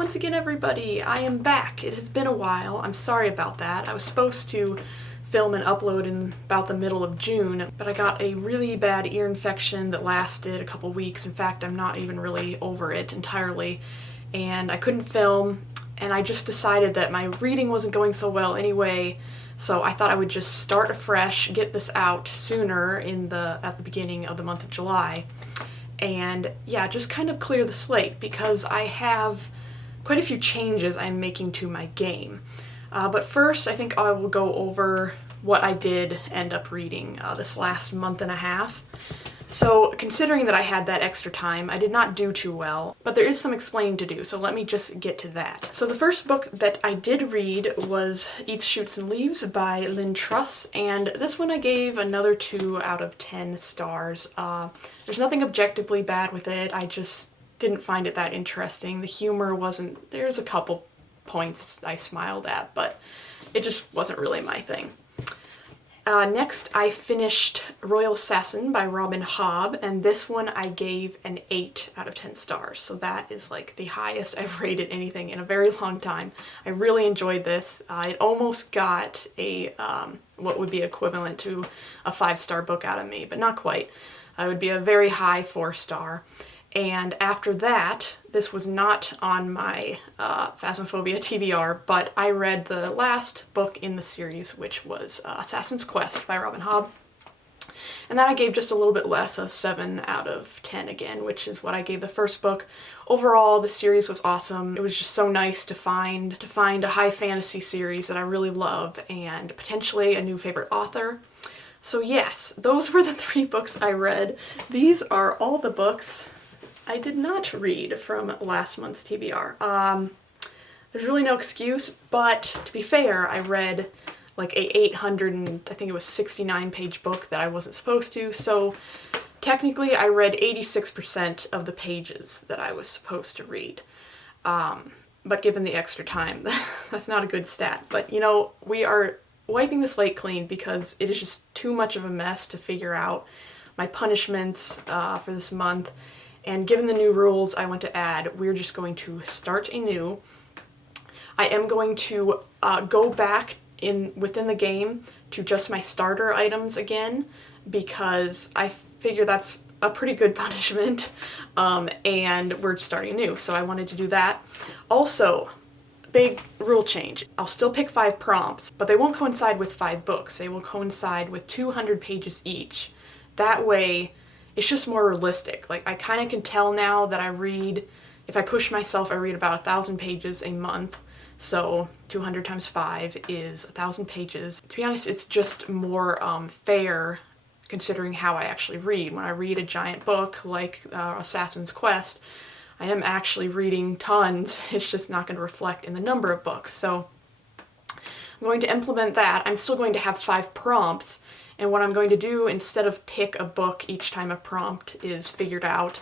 once again everybody, I am back. It has been a while. I'm sorry about that. I was supposed to film and upload in about the middle of June, but I got a really bad ear infection that lasted a couple weeks. In fact, I'm not even really over it entirely, and I couldn't film, and I just decided that my reading wasn't going so well anyway, so I thought I would just start afresh, get this out sooner at the beginning of the month of July. And yeah, just kind of clear the slate because I have quite a few changes I'm making to my game. But first, I think I will go over what I did end up reading this last month and a half. So considering that I had that extra time, I did not do too well, but there is some explaining to do, so let me just get to that. So the first book that I did read was Eats, Shoots, and Leaves by Lynn Truss, and this one I gave another 2 out of 10 stars. There's nothing objectively bad with it, I just didn't find it that interesting. The humor wasn't, there's a couple points I smiled at, but it just wasn't really my thing. Next, I finished Royal Assassin by Robin Hobb, and this one I gave an 8 out of 10 stars, so that is like the highest I've rated anything in a very long time. I really enjoyed this. It almost got a, what would be equivalent to a 5-star book out of me, but not quite. It would be a very high 4-star. And after that, this was not on my Phasmophobia TBR, but I read the last book in the series, which was Assassin's Quest by Robin Hobb. And that I gave just a little bit less, a 7 out of 10 again, which is what I gave the first book. Overall, the series was awesome. It was just so nice to find a high fantasy series that I really love and potentially a new favorite author. So yes, those were the 3 books I read. These are all the books I did not read from last month's TBR. There's really no excuse, but to be fair, I read like a 69 page book that I wasn't supposed to, so technically I read 86% of the pages that I was supposed to read. But given the extra time, that's not a good stat. But you know, we are wiping the slate clean because it is just too much of a mess to figure out my punishments for this month. And given the new rules I want to add, we're just going to start anew. I am going to go back within the game to just my starter items again, because I figure that's a pretty good punishment, and we're starting anew, so I wanted to do that. Also, big rule change. I'll still pick 5 prompts, but they won't coincide with 5 books. They will coincide with 200 pages each. That way, it's just more realistic. Like, I kind of can tell now that if I push myself, I read about 1,000 pages a month. So 200 times 5 is 1,000 pages. To be honest, it's just more fair considering how I actually read. When I read a giant book like Assassin's Quest, I am actually reading tons. It's just not going to reflect in the number of books. So I'm going to implement that. I'm still going to have 5 prompts. And what I'm going to do, instead of pick a book each time a prompt is figured out,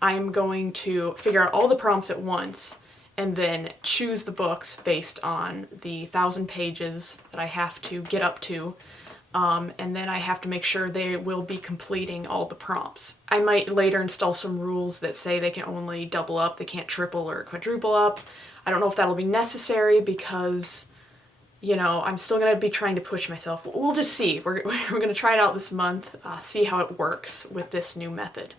I'm going to figure out all the prompts at once and then choose the books based on the 1,000 pages that I have to get up to. And then I have to make sure they will be completing all the prompts. I might later install some rules that say they can only double up, they can't triple or quadruple up. I don't know if that'll be necessary because, you know, I'm still going to be trying to push myself. We'll just see. We're going to try it out this month, see how it works with this new method.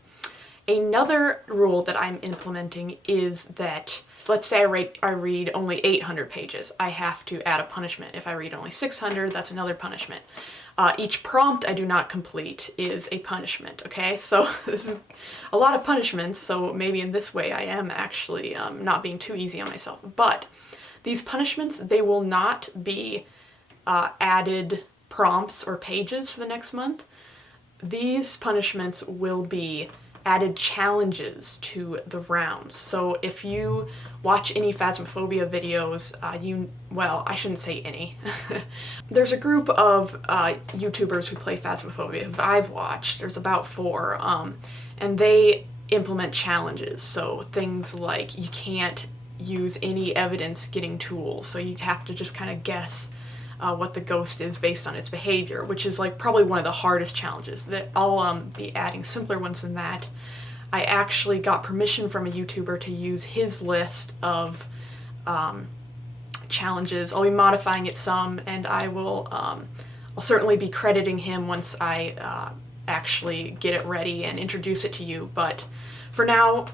Another rule that I'm implementing is that, so let's say I read only 800 pages. I have to add a punishment. If I read only 600, that's another punishment. Each prompt I do not complete is a punishment, okay? So this is a lot of punishments, so maybe in this way I am actually not being too easy on myself. But these punishments, they will not be added prompts or pages for the next month. These punishments will be added challenges to the rounds. So if you watch any Phasmophobia videos, well, I shouldn't say any. There's a group of YouTubers who play Phasmophobia I've watched. There's about 4, and they implement challenges. So things like you can't use any evidence getting tools, so you'd have to just kind of guess what the ghost is based on its behavior, which is like probably one of the hardest challenges. That I'll be adding simpler ones than that. I actually got permission from a YouTuber to use his list of challenges. I'll be modifying it some, and I'll certainly be crediting him once I actually get it ready and introduce it to you. But for now,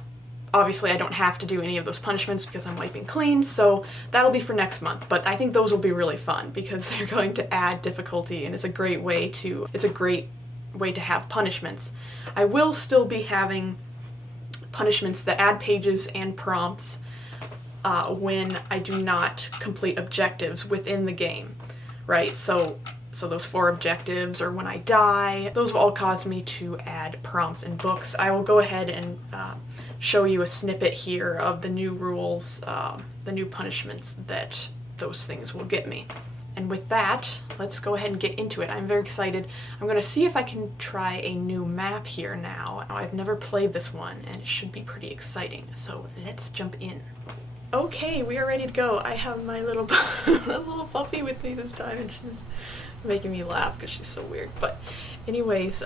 obviously I don't have to do any of those punishments because I'm wiping clean, so that'll be for next month. But I think those will be really fun because they're going to add difficulty, and it's a great way to have punishments. I will still be having punishments that add pages and prompts when I do not complete objectives within the game, right? So those 4 objectives, or when I die, those will all cause me to add prompts in books. I will go ahead and show you a snippet here of the new rules, the new punishments that those things will get me. And with that, let's go ahead and get into it. I'm very excited. I'm going to see if I can try a new map here now. I've never played this one, and it should be pretty exciting. So let's jump in. Okay, we are ready to go. I have my little little puppy with me this time, and she's making me laugh because she's so weird. But anyways,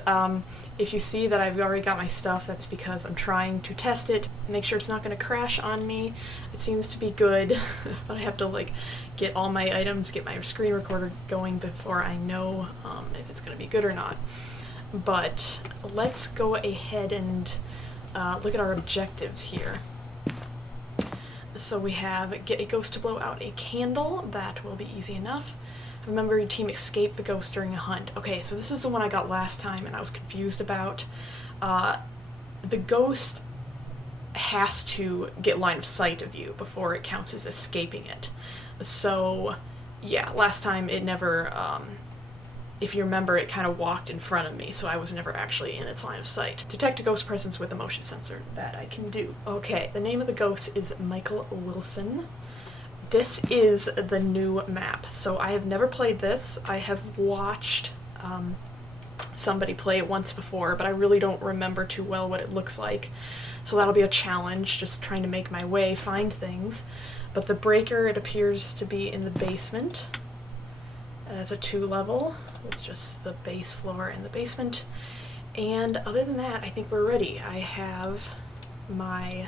if you see that I've already got my stuff, that's because I'm trying to test it, make sure it's not going to crash on me. It seems to be good, but I have to like get all my items, get my screen recorder going before I know if it's going to be good or not. But let's go ahead and look at our objectives here. So we have get a ghost to blow out a candle. That will be easy enough. Remember your team escape the ghost during a hunt. Okay, so this is the one I got last time and I was confused about. The ghost has to get line of sight of you before it counts as escaping it. So yeah, last time it never, if you remember, it kind of walked in front of me, so I was never actually in its line of sight. Detect a ghost presence with a motion sensor. That I can do. Okay, the name of the ghost is Michael Wilson. This is the new map. So I have never played this. I have watched somebody play it once before, but I really don't remember too well what it looks like. So that'll be a challenge, just trying to make my way, find things. But the breaker, it appears to be in the basement. It's a 2-level with just the base floor and the basement. And other than that, I think we're ready. I have my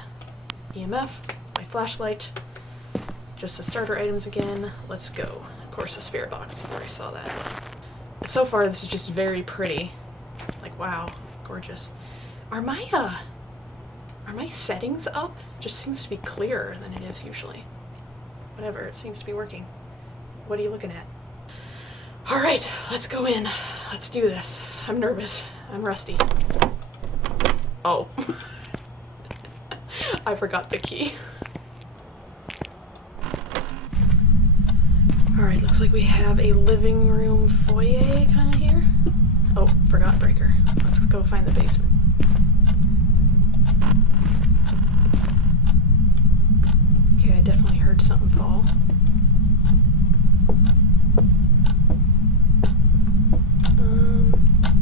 EMF, my flashlight, just the starter items again. Let's go. Of course, the spirit box. I already saw that. So far, this is just very pretty. Like, wow, gorgeous. Are my settings up? It just seems to be clearer than it is usually. Whatever, it seems to be working. What are you looking at? All right, let's go in. Let's do this. I'm nervous. I'm rusty. Oh. I forgot the key. Alright, looks like we have a living room foyer kind of here. Oh, forgot breaker. Let's go find the basement. Okay, I definitely heard something fall.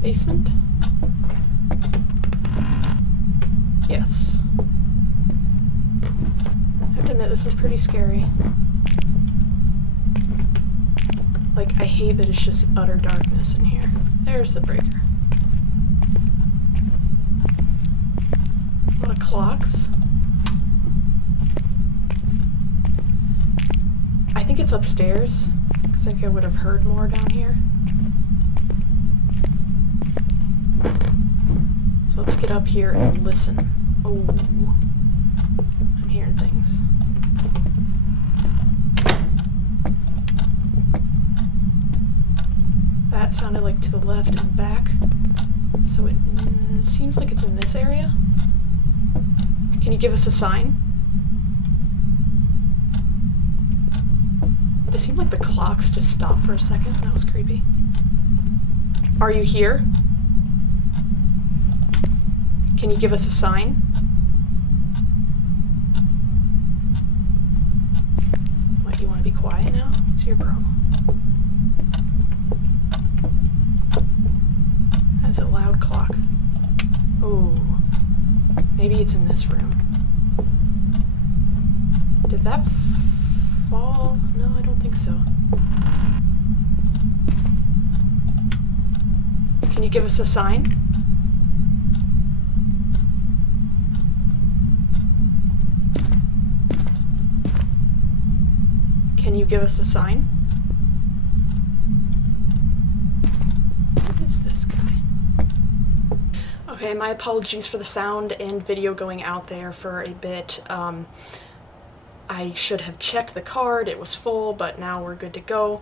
Basement? Yes. I have to admit, this is pretty scary. Like, I hate that it's just utter darkness in here. There's the breaker. A lot of clocks. I think it's upstairs, because I think I would have heard more down here. So let's get up here and listen. Oh, I'm hearing things. That sounded like to the left and back, so it seems like it's in this area. Can you give us a sign? It seemed like the clocks just stopped for a second. That was creepy. Are you here? Can you give us a sign? What, you want to be quiet now? What's your problem? That's a loud clock. Oh, maybe it's in this room. Did that fall? No, I don't think so. Can you give us a sign? Can you give us a sign? Who is this guy? Okay, my apologies for the sound and video going out there for a bit. I should have checked the card, it was full, but now we're good to go.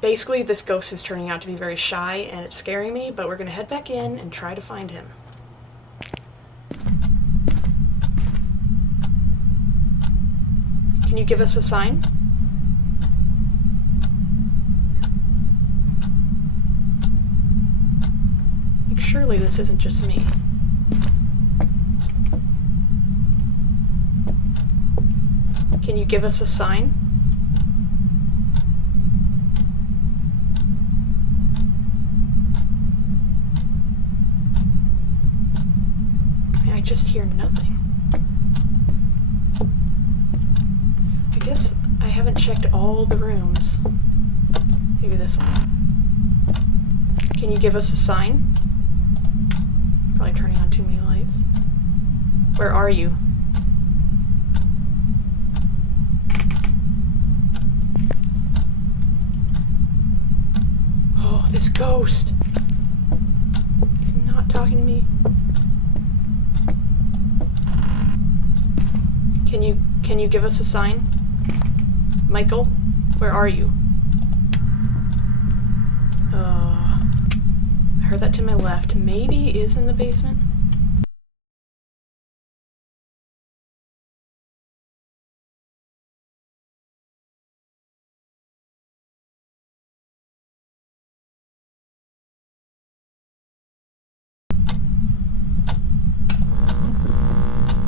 Basically, this ghost is turning out to be very shy and it's scaring me, but we're gonna head back in and try to find him. Can you give us a sign? Like, surely this isn't just me. Can you give us a sign? I just hear nothing. I guess I haven't checked all the rooms. Maybe this one. Can you give us a sign? Probably turning on too many lights. Where are you? Oh, this ghost. He's not talking to me. Can you give us a sign? Michael, where are you? I heard that to my left. Maybe he is in the basement.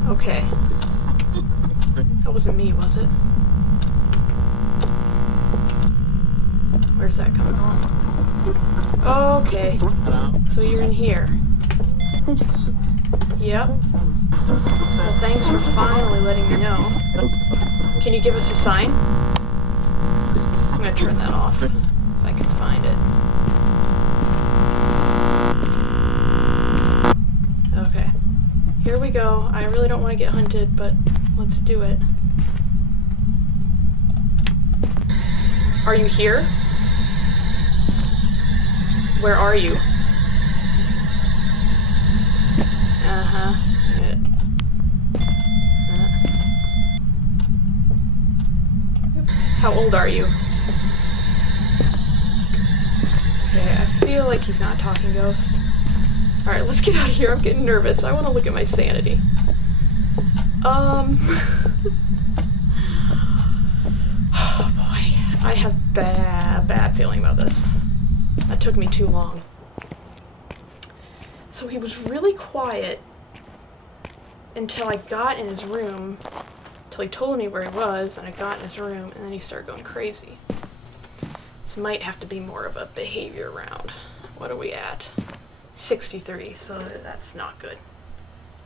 Okay. That wasn't me, was it? Where's that coming from? Okay. So you're in here. Yep. Well, thanks for finally letting me know. Can you give us a sign? I'm gonna turn that off if I can find it. Okay. Here we go. I really don't want to get hunted, but let's do it. Are you here? Where are you? Oops. How old are you? Okay, I feel like he's not talking ghost. Alright, let's get out of here. I'm getting nervous. I want to look at my sanity. Oh boy. I have bad feeling about this. That took me too long. So he was really quiet until I got in his room, until he told me where he was, and I got in his room, and then he started going crazy. This might have to be more of a behavior round. What are we at? 63, so that's not good.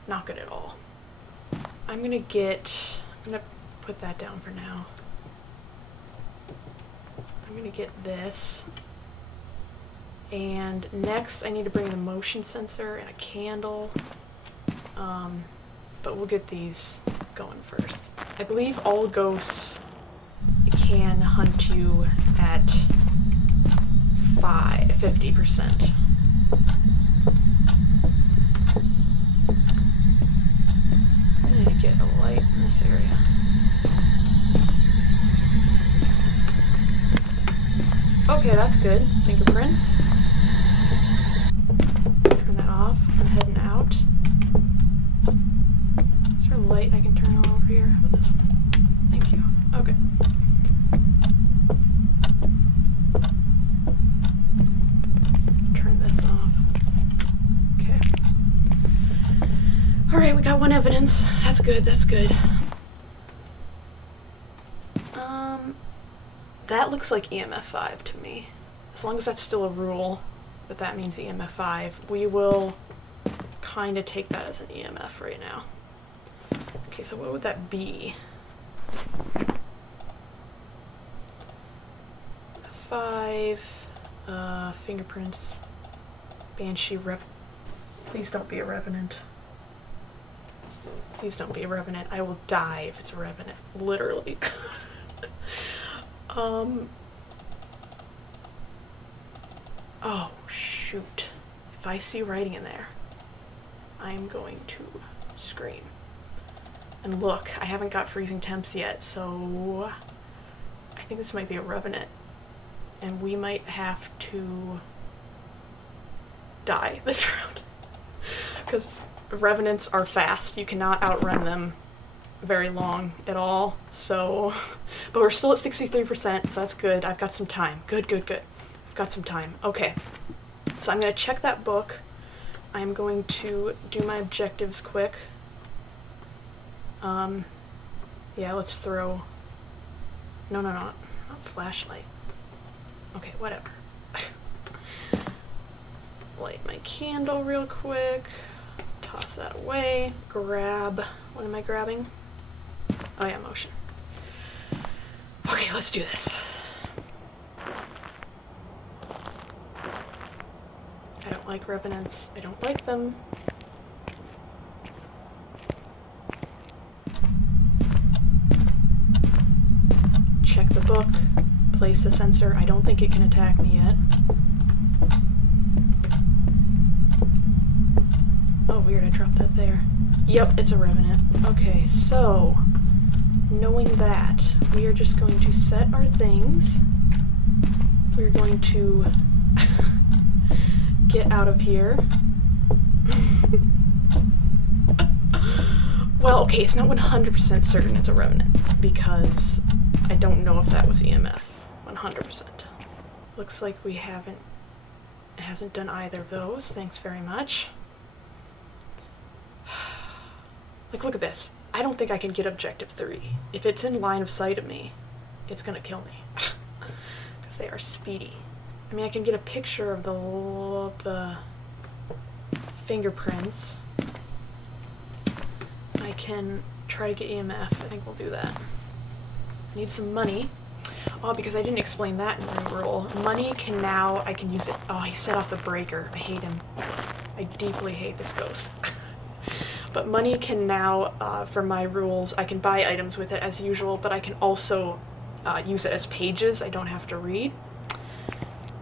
Not good at all. I'm gonna put that down for now. I'm gonna get this. And next I need to bring a motion sensor and a candle. But we'll get these going first. I believe all ghosts can hunt you at 50%. I need to get a light in this area. Okay, that's good. Fingerprints. Turn that off. I'm heading out. Is there a light I can turn on over here with this one? Thank you. Okay. Turn this off. Okay. Alright, we got one evidence. That's good, that's good. That looks like EMF 5 to me. As long as that's still a rule, that means EMF 5, we will kind of take that as an EMF right now. Okay, so what would that be? 5, fingerprints, Banshee, please don't be a Revenant. Please don't be a Revenant. I will die if it's a Revenant, literally. Oh, shoot. If I see writing in there, I'm going to scream. And look, I haven't got freezing temps yet, so I think this might be a revenant. And we might have to die this round. Because revenants are fast. You cannot outrun them very long at all. So, but we're still at 63%, so that's good. I've got some time. Good. I've got some time. Okay. So I'm going to check that book. I'm going to do my objectives quick. Yeah, let's throw... No, not flashlight. Okay, whatever. Light my candle real quick. Toss that away. Grab... What am I grabbing? Oh yeah, motion. Okay, let's do this. I don't like revenants. I don't like them. Check the book. Place a sensor. I don't think it can attack me yet. Oh, weird, I dropped that there. Yep, it's a revenant. Okay, so, knowing that, we are just going to set our things. We're going to get out of here. Well, okay, it's not 100% certain it's a revenant, because I don't know if that was EMF. 100%. Looks like we hasn't done either of those. Thanks very much. Like, look at this. I don't think I can get objective 3. If it's in line of sight of me, it's gonna kill me. Because they are speedy. I mean, I can get a picture of the fingerprints. I can try to get EMF. I think we'll do that. I need some money. Oh, because I didn't explain that in my rule. Money can now, I can use it. Oh, he set off the breaker. I hate him. I deeply hate this ghost. But money can now, for my rules, I can buy items with it as usual, but I can also use it as pages I don't have to read.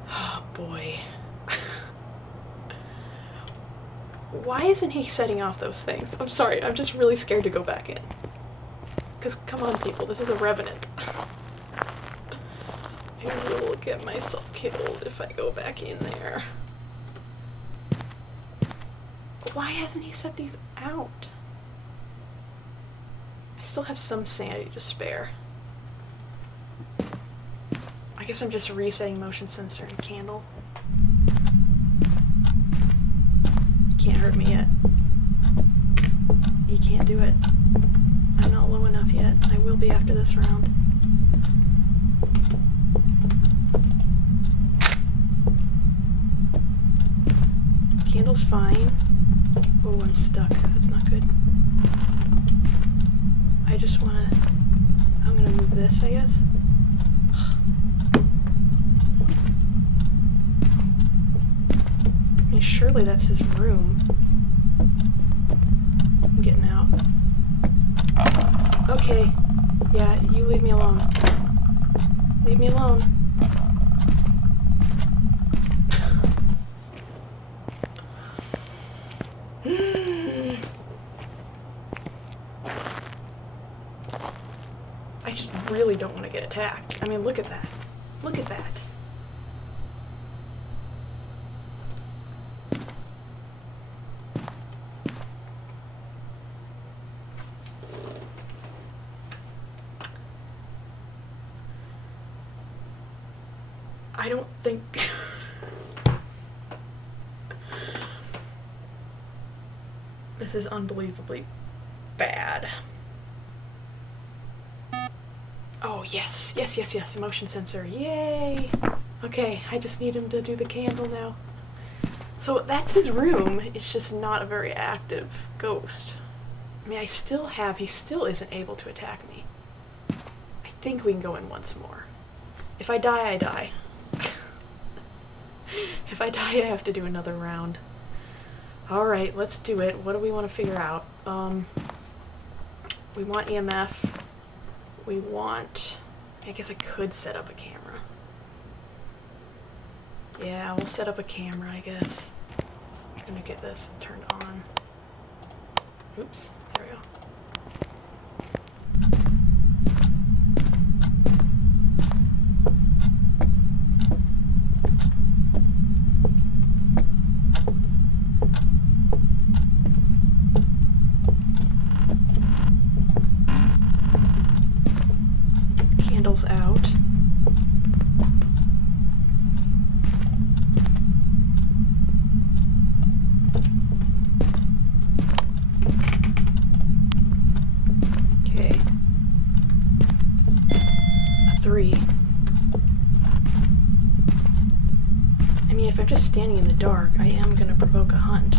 Oh, boy. Why isn't he setting off those things? I'm sorry, I'm just really scared to go back in. Because, come on, people, this is a revenant. I will get myself killed if I go back in there. Why hasn't he set these out? I still have some sanity to spare. I guess I'm just resetting motion sensor and candle. Can't hurt me yet. You can't do it. I'm not low enough yet. I will be after this round. Candle's fine. Oh, I'm stuck. That's not good. I just wanna... I'm gonna move this, I guess. I mean, surely that's his room. I'm getting out. Okay. Yeah, you leave me alone. Leave me alone. I just really don't want to get attacked. I mean, look at that. Look at that. I don't think... This is unbelievably bad. Oh, yes. Yes. Motion sensor. Yay! Okay, I just need him to do the candle now. So that's his room. It's just not a very active ghost. I mean, he still isn't able to attack me. I think we can go in once more. If I die, I die. If I die, I have to do another round. Alright, let's do it. What do we want to figure out? We want EMF. We want I guess I could set up a camera. Yeah, we'll set up a camera, I guess. I'm gonna get this turned on. Oops, there we go. Candles out. Okay. A 3. I mean, if I'm just standing in the dark, I am gonna provoke a hunt.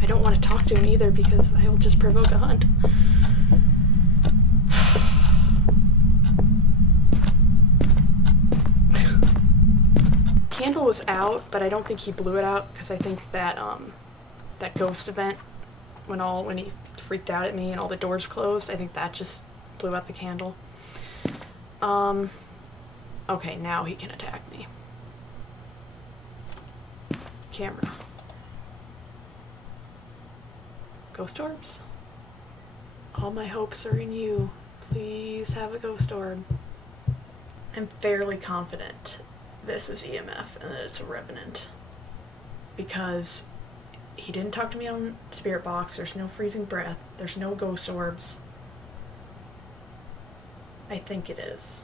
I don't want to talk to him either because I will just provoke a hunt. Candle was out, but I don't think he blew it out because I think that that ghost event when he freaked out at me and all the doors closed, I think that just blew out the candle. Okay, now he can attack me. Camera. Ghost orbs? All my hopes are in you. Please have a ghost orb. I'm fairly confident this is EMF and that it's a revenant. Because he didn't talk to me on Spirit Box, there's no freezing breath, there's no ghost orbs. I think it is.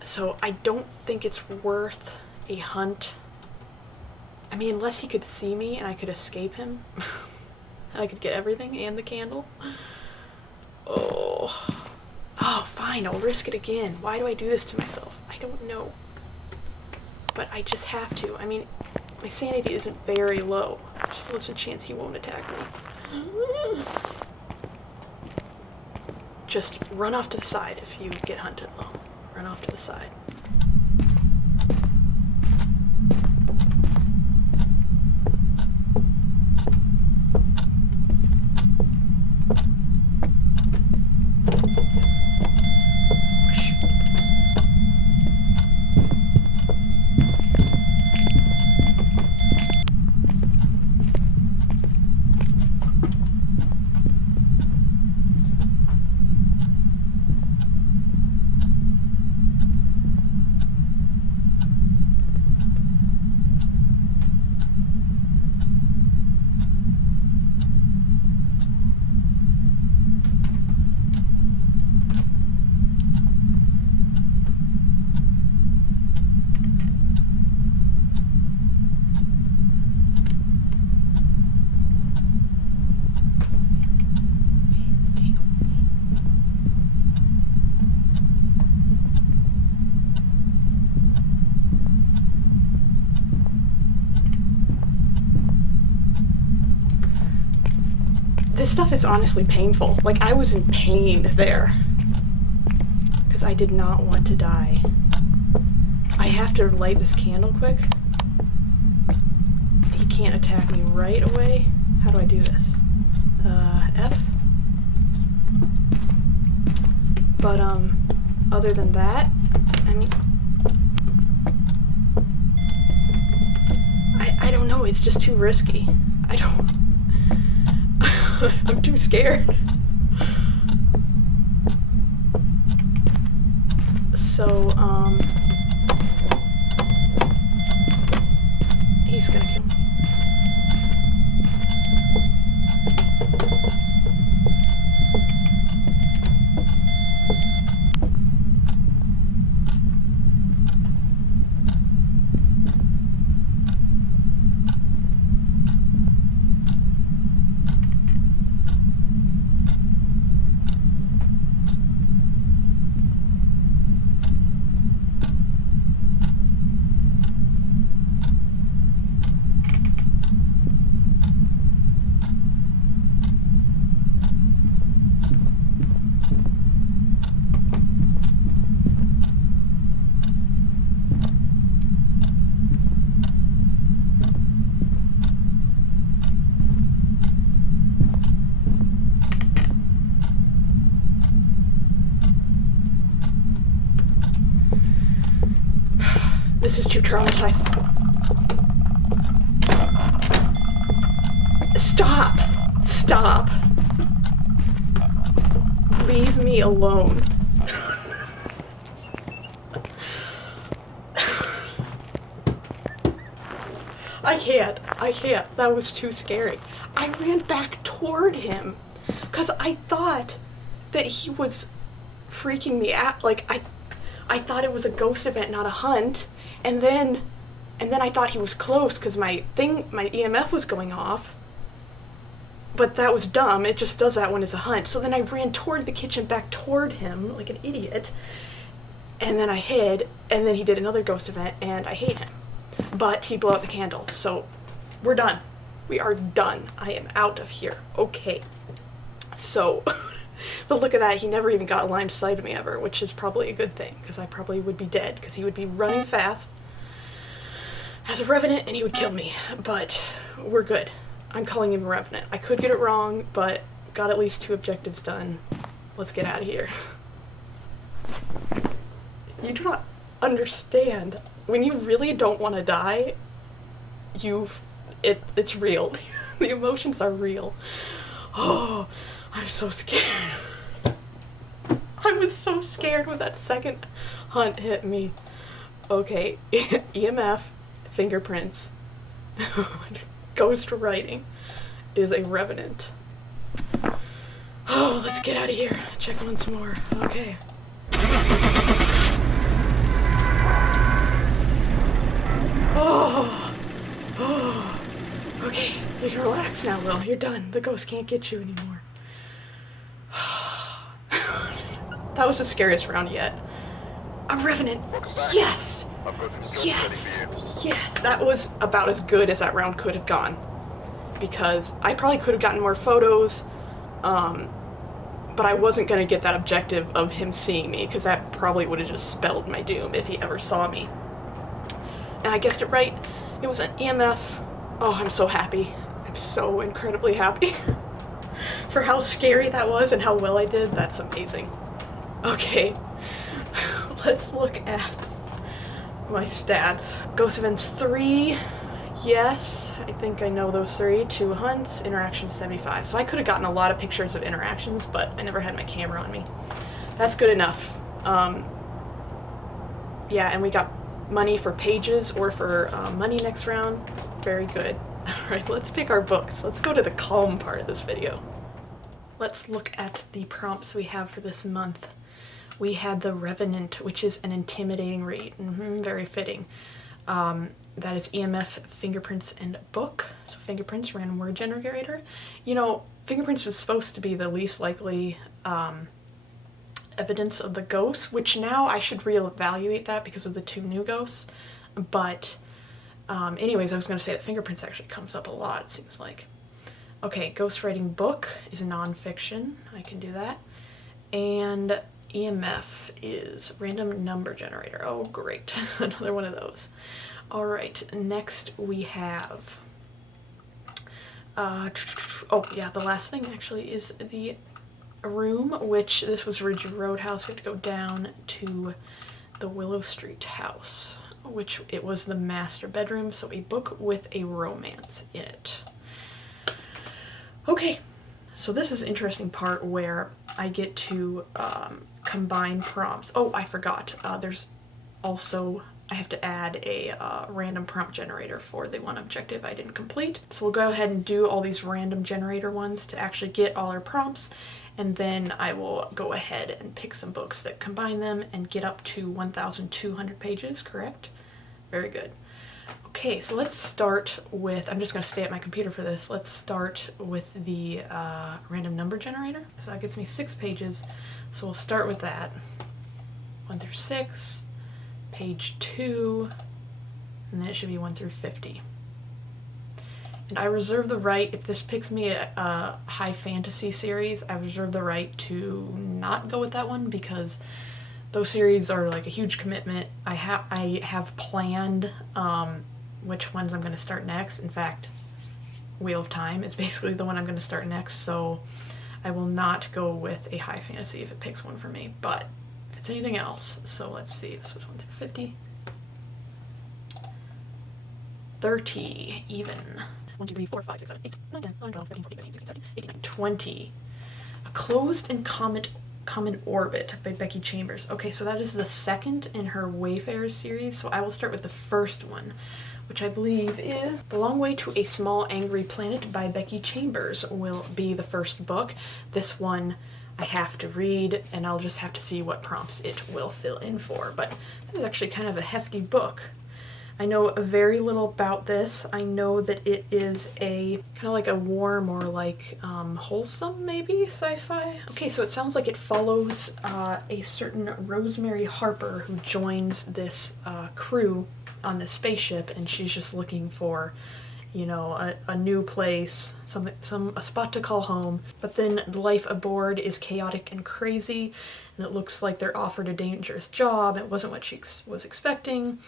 So I don't think it's worth a hunt. I mean, unless he could see me and I could escape him. I could get everything and the candle. Oh, fine, I'll risk it again. Why do I do this to myself? I don't know. But I just have to. I mean, my sanity isn't very low. Still there's a chance he won't attack me. Just run off to the side if you get hunted, though. Run off to the side. This stuff is honestly painful. Like, I was in pain there. Because I did not want to die. I have to light this candle quick. He can't attack me right away. How do I do this? F? But, other than that, I mean... I don't know, it's just too risky. I don't... I'm too scared. So, he's gonna kill me. This is too traumatizing. Stop! Stop! Leave me alone. I can't. That was too scary. I ran back toward him because I thought that he was freaking me out. Like, I thought it was a ghost event, not a hunt. And then I thought he was close because my EMF was going off. But that was dumb. It just does that when it's a hunt. So then I ran toward the kitchen, back toward him like an idiot. And then I hid, and then he did another ghost event, and I hate him. But he blew out the candle, so we're done. We are done. I am out of here. Okay. So, but look at that. He never even got a line of sight of me ever, which is probably a good thing, because I probably would be dead, because he would be running fast as a revenant, and he would kill me. But we're good. I'm calling him a revenant. I could get it wrong, but got at least 2 objectives done. Let's get out of here. You do not understand. When you really don't want to die, it's real. The emotions are real. Oh, I'm so scared. I was so scared when that second hunt hit me. Okay, EMF, fingerprints, ghost writing is a revenant. Oh, let's get out of here. Check once more. Okay. Oh, okay, you can relax now, Lil. You're done. The ghost can't get you anymore. That was the scariest round yet. A revenant. Yes! Yes! Yes! That was about as good as that round could have gone. Because I probably could have gotten more photos, but I wasn't going to get that objective of him seeing me, because that probably would have just spelled my doom if he ever saw me. And I guessed it right. It was an EMF. Oh, I'm so happy. I'm so incredibly happy. For how scary that was and how well I did, that's amazing. Okay, let's look at my stats. Ghost events 3, yes, I think I know those 3. 2 hunts, interactions 75. So I could have gotten a lot of pictures of interactions, but I never had my camera on me. That's good enough. Yeah, and we got money for pages or for money next round. Very good. Alright, let's pick our books. Let's go to the calm part of this video. Let's look at the prompts we have for this month. We had the Revenant, which is an intimidating read. Very fitting. That is EMF, fingerprints, and book. So fingerprints, random word generator. You know, fingerprints was supposed to be the least likely evidence of the ghost, which now I should reevaluate that because of the 2 new ghosts. But anyways, I was going to say that fingerprints actually comes up a lot, it seems like. Okay, ghostwriting book is nonfiction. I can do that. And EMF is random number generator. Oh, great. Another one of those. All right, next we have... oh, yeah, the last thing actually is the room, which this was Ridge Roadhouse. We had to go down to the Willow Street house, which it was the master bedroom, so a book with a romance in it. Okay, so this is an interesting part where I get to combine prompts. Oh, I forgot. There's also, I have to add a random prompt generator for the one objective I didn't complete. So we'll go ahead and do all these random generator ones to actually get all our prompts, and then I will go ahead and pick some books that combine them and get up to 1,200 pages, correct? Very good. Okay, so let's start with, I'm just going to stay at my computer for this. Let's start with the random number generator. So that gets me 6 pages. So we'll start with that. 1 through 6, page 2, and then it should be 1 through 50. And I reserve the right, if this picks me a high fantasy series, I reserve the right to not go with that one because those series are like a huge commitment. I have planned which ones I'm going to start next. In fact, Wheel of Time is basically the one I'm going to start next, so I will not go with a high fantasy if it picks one for me, but if it's anything else. So let's see, this was 1 through 50. 30 even. 1, 2, 3, 4, 5, 6, 7, 8, 9, 10, 11, 12, 13, 14, 15, 16, 17, 18, 19, 20. A Closed and Common Orbit by Becky Chambers. Okay, so that is the second in her Wayfarers series, so I will start with the first one, which I believe is The Long Way to a Small Angry Planet by Becky Chambers will be the first book. This one I have to read, and I'll just have to see what prompts it will fill in for, but this is actually kind of a hefty book. I know very little about this. I know that it is a kind of like a warm or like wholesome maybe sci-fi. Okay, so it sounds like it follows a certain Rosemary Harper who joins this crew on this spaceship, and she's just looking for, you know, a new place, a spot to call home. But then the life aboard is chaotic and crazy, and it looks like they're offered a dangerous job. It wasn't what she was expecting.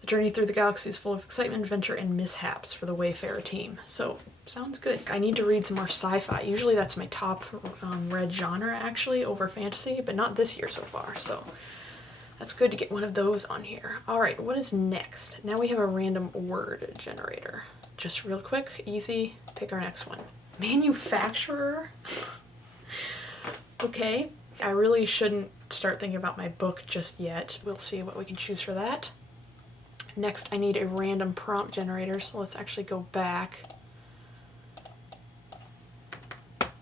The journey through the galaxy is full of excitement, adventure, and mishaps for the Wayfarer team. So, sounds good. I need to read some more sci-fi. Usually that's my top read genre, actually, over fantasy, but not this year so far, so that's good to get one of those on here. Alright, what is next? Now we have a random word generator. Just real quick, easy, pick our next one. Manufacturer? Okay, I really shouldn't start thinking about my book just yet. We'll see what we can choose for that. Next, I need a random prompt generator, so let's actually go back.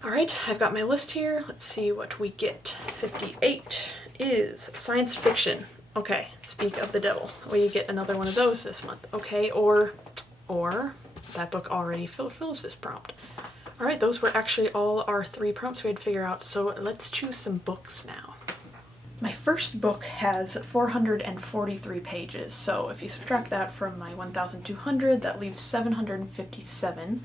Alright, I've got my list here. Let's see what we get. 58 is science fiction. Okay, speak of the devil. We get another one of those this month. Okay, or that book already fulfills this prompt. Alright, those were actually all our 3 prompts we had to figure out, so let's choose some books now. My first book has 443 pages, so if you subtract that from my 1,200, that leaves 757.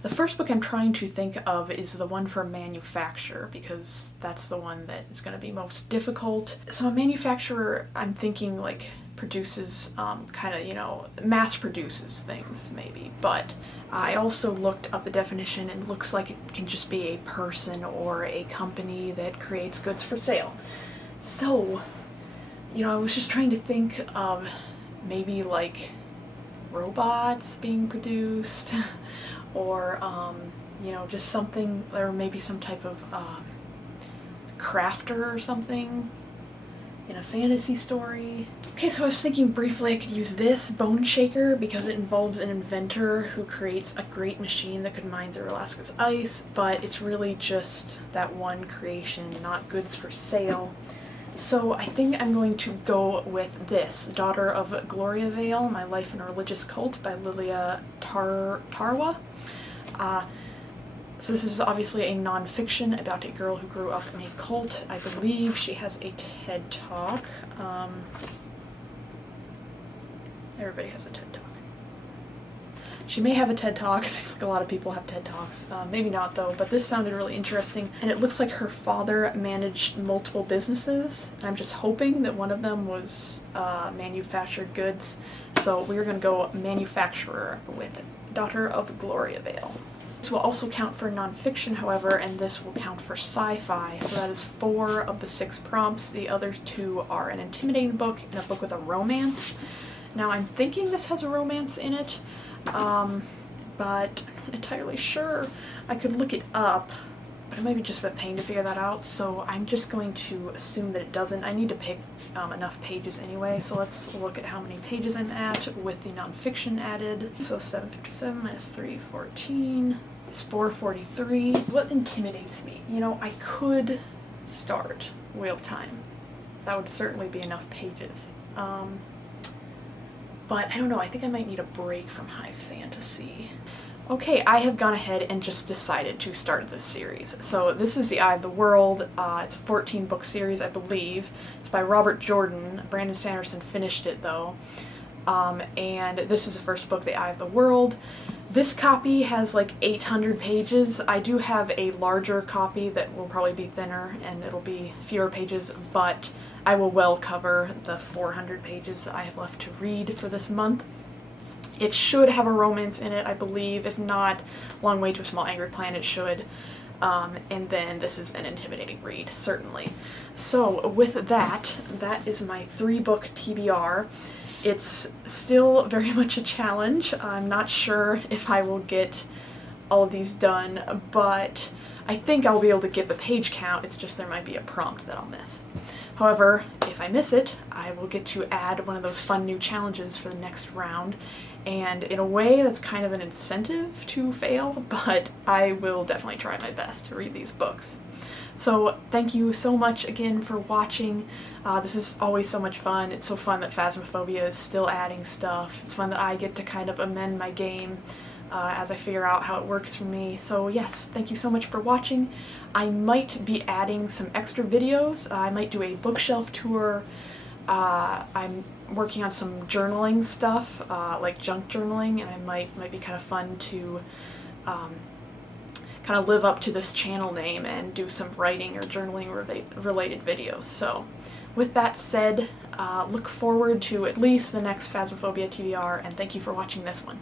The first book I'm trying to think of is the one for manufacture, because that's the one that is going to be most difficult. So a manufacturer, I'm thinking like produces kind of, you know, mass produces things maybe, but I also looked up the definition and it looks like it can just be a person or a company that creates goods for sale. So, you know, I was just trying to think of maybe like robots being produced or, you know, just something, or maybe some type of crafter or something in a fantasy story. Okay, so I was thinking briefly I could use this, Bone Shaker, because it involves an inventor who creates a great machine that could mine through Alaska's ice, but it's really just that one creation, not goods for sale. So I think I'm going to go with this, Daughter of Gloria Vale, My Life in a Religious Cult by Lilia Tarwa. So this is obviously a nonfiction about a girl who grew up in a cult. I believe she has a TED Talk. Everybody has a TED Talk. She may have a TED Talk. It seems like a lot of people have TED Talks. Maybe not though, but this sounded really interesting. And it looks like her father managed multiple businesses. And I'm just hoping that one of them was manufactured goods. So we're going to go manufacturer with Daughter of Gloria Vale. This will also count for nonfiction, however, and this will count for sci-fi. So that is 4 of the 6 prompts. The other 2 are an intimidating book and a book with a romance. Now I'm thinking this has a romance in it. But I'm not entirely sure. I could look it up, but it might be just a pain to figure that out, so I'm just going to assume that it doesn't. I need to pick enough pages anyway, so let's look at how many pages I'm at with the nonfiction added. So 757 minus 314 is 443. What intimidates me? You know, I could start Wheel of Time. That would certainly be enough pages. But I don't know, I think I might need a break from high fantasy. Okay, I have gone ahead and just decided to start this series. So this is The Eye of the World. It's a 14-book series, I believe. It's by Robert Jordan. Brandon Sanderson finished it, though. And this is the first book, The Eye of the World. This copy has like 800 pages. I do have a larger copy that will probably be thinner and it'll be fewer pages, but I will well cover the 400 pages that I have left to read for this month. It should have a romance in it, I believe. If not, Long Way to a Small Angry Planet should. and then this is an intimidating read, certainly. So with that, that is my 3-book TBR. It's still very much a challenge. I'm not sure if I will get all of these done, but I think I'll be able to get the page count. It's just there might be a prompt that I'll miss. However, if I miss it, I will get to add one of those fun new challenges for the next round, and in a way that's kind of an incentive to fail, but I will definitely try my best to read these books. So thank you so much again for watching. This is always so much fun. It's so fun that Phasmophobia is still adding stuff. It's fun that I get to kind of amend my game as I figure out how it works for me. So yes, thank you so much for watching. I might be adding some extra videos. I might do a bookshelf tour. I'm working on some journaling stuff, like junk journaling, and I might be kind of fun to kind of live up to this channel name and do some writing or journaling related videos. So with that said, look forward to at least the next Phasmophobia TBR, and thank you for watching this one.